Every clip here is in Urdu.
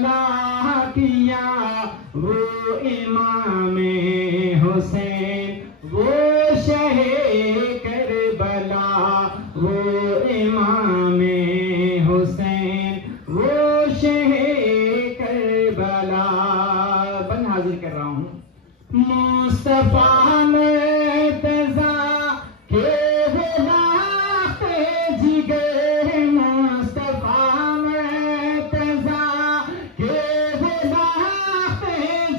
کربلا کیا وہ امام حسین، وہ شہ کربلا، وہ امام حسین، وہ شہ کربلا. بند حاضر کر رہا ہوں. مصطفیٰ مرتضیٰ کے ولاحت جگر، مصطفیٰ مرتضیٰ کے ولاحت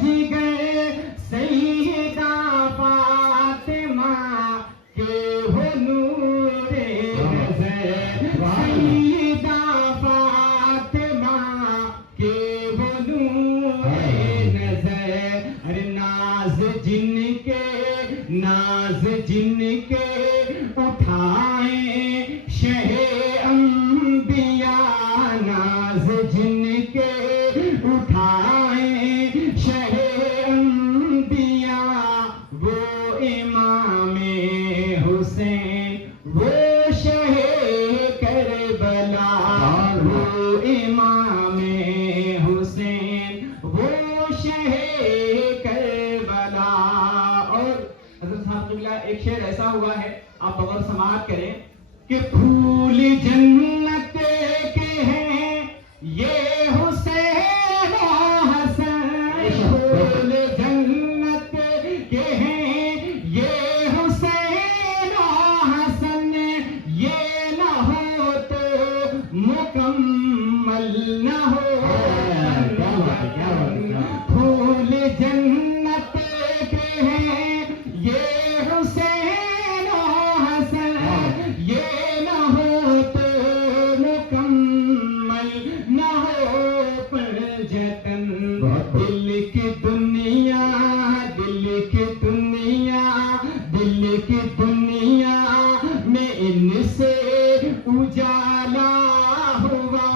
جگر، سیدہ فاطمہ کے وہ نور نظر، سیدہ فاطمہ کے وہ نور نظر. ارے ناز جن کے اٹھائیں شہ انبیاء، ناز جن کے اٹھائیں شہ انبیاء، وہ امام حسین، وہ شہ کربلا، وہ امام حسین، وہ شہ کربلا. اور حضرت صاحب قبلہ ایک شعر ایسا ہوا ہے، آپ بغور سماعت کریں کہ پھول جنت کے ہیں یہ حسین و حسن، پھول جنت کے ہیں یہ حسین و حسن، یہ نہ ہو تو مکمل نہ ہو. پھول جنت کے ہیں یہ حسین و حسن، یہ نہ ہو تو مکمل نہ ہو پر جتن. دل کی دنیا، دل کی دنیا، دل کی دنیا میں ان سے اجالا ہوا،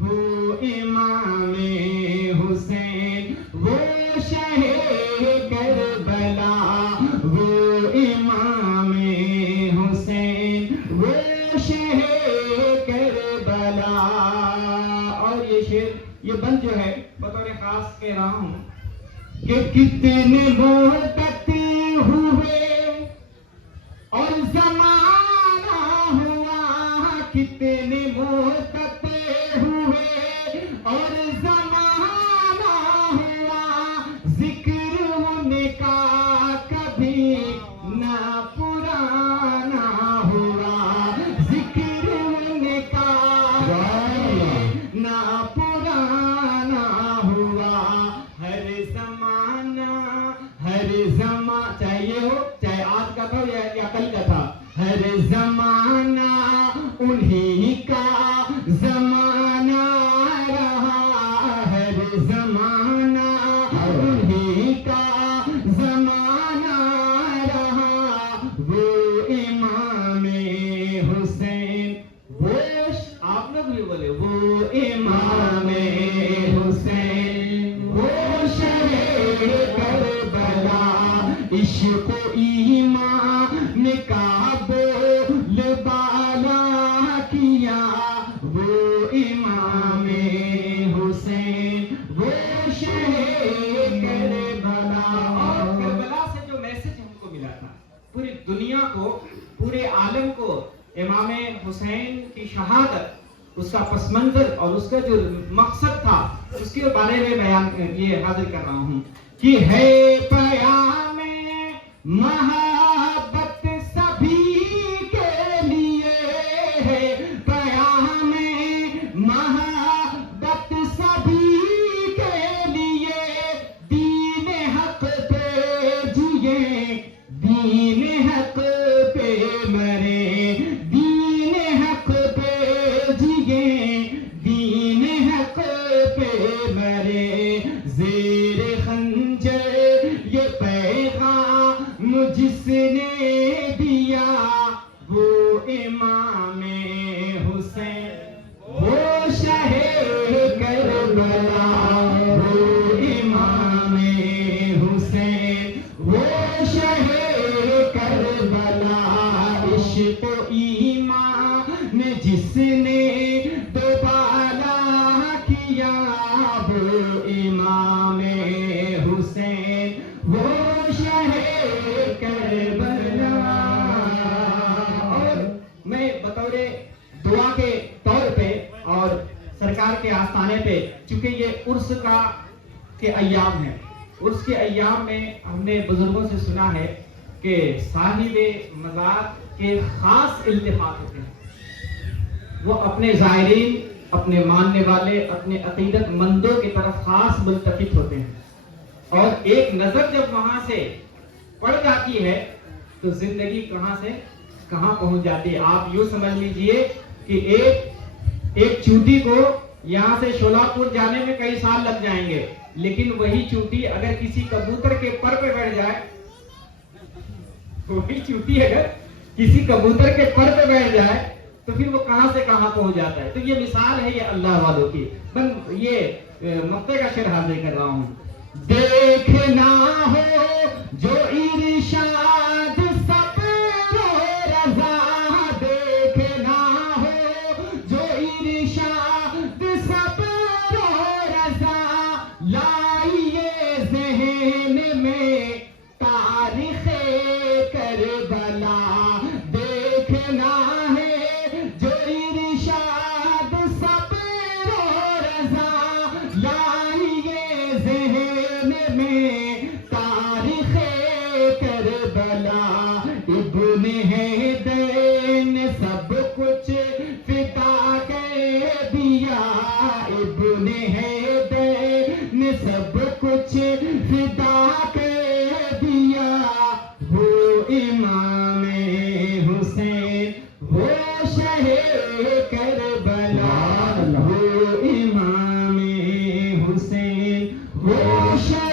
وہ امام حسین، وہ شہ کربلا، وہ امام حسین، وہ شہ کربلا. اور یہ شعر، یہ بند جو ہے بطور خاص کہہ رہا ہوں کہ کتنے مدت ہوئے اور زمانہ ہوا، کتنے مدت ہوئے اور زمانہ ہوا، ذکر ان کا کبھی نہ پرانا ہوا، ذکر ان کا نہ پرانا ہوا. ہر زمانہ، ہر زمانہ، چاہے یہ ہو چاہے آج کا تھا یا کل کا تھا، ہر زمانہ انہی کا زمانہ رہا، ہر زمانہ انہی کا زمانہ رہا، وہ امام حسین، وہ آپ لوگ بھی بولے وہ امام حسین، وہ شہ کربلا. عشق و ایمان کا بول بالا کیا وہ امام حسین، وہ شہ کربلا. اور کربلا سے جو میسج ہم کو ملا تھا پوری دنیا کو، پورے عالم کو، امام حسین کی شہادت، اس کا پس منظر اور اس کا جو مقصد تھا، اس کے بارے میں بیان یہ حاضر کر رہا ہوں کہ ہے پیام محبت سبھی کے لیے، ہے پیام محبت سبھی کے لیے، دین حق پہ جیے، دین حق پہ مرے، دین حق پہ جیے، دین حق پہ مرے. زیر خنجر یہ پیغام مجھ سے وہ امام حسین وہ شہ کربلا. اور میں بطور دعا کے طور پہ اور سرکار کے آستانے پہ، چونکہ یہ عرس کے ایام ہیں، عرس کے ایام میں ہم نے بزرگوں سے سنا ہے کہ صاحب مزار کے خاص التفات ہوتے ہیں. وہ اپنے زائرین، اپنے ماننے والے، اپنے عقیدت مندوں کی طرف خاص ملتفت ہوتے ہیں، اور ایک نظر جب وہاں سے پڑ جاتی ہے تو زندگی کہاں سے کہاں پہنچ جاتی ہے. آپ یوں سمجھ لیجئے کہ ایک چونٹی کو یہاں سے شولاپور جانے میں کئی سال لگ جائیں گے، لیکن وہی چونٹی اگر کسی کبوتر کے پر پہ بیٹھ جائے، وہی چونٹی اگر کسی کبوتر کے پر پہ بیٹھ جائے تو پھر وہ کہاں سے کہاں پہنچ جاتا ہے. تو یہ مثال ہے یہ اللہ والوں کی. یہ مقطع کا شعر حاضر کر رہا ہوں. دیکھنا ہو جو ارشاد صبر و رضا، دیکھنا ہو جو ارشاد صبر و رضا، لائیے ذہن میں تاریخ کربلا. دیکھنا ہے جو ارشاد صبر و رضا، لائیے ذہن میں تاریخ کربلا. ابن حیدر نے سب کچھ فدا کر دیا، ابن حیدر نے سب کچھ فدا کر دیا. وہ امام حسین وہ شہ کربلا، وہ امام حسین وہ شہ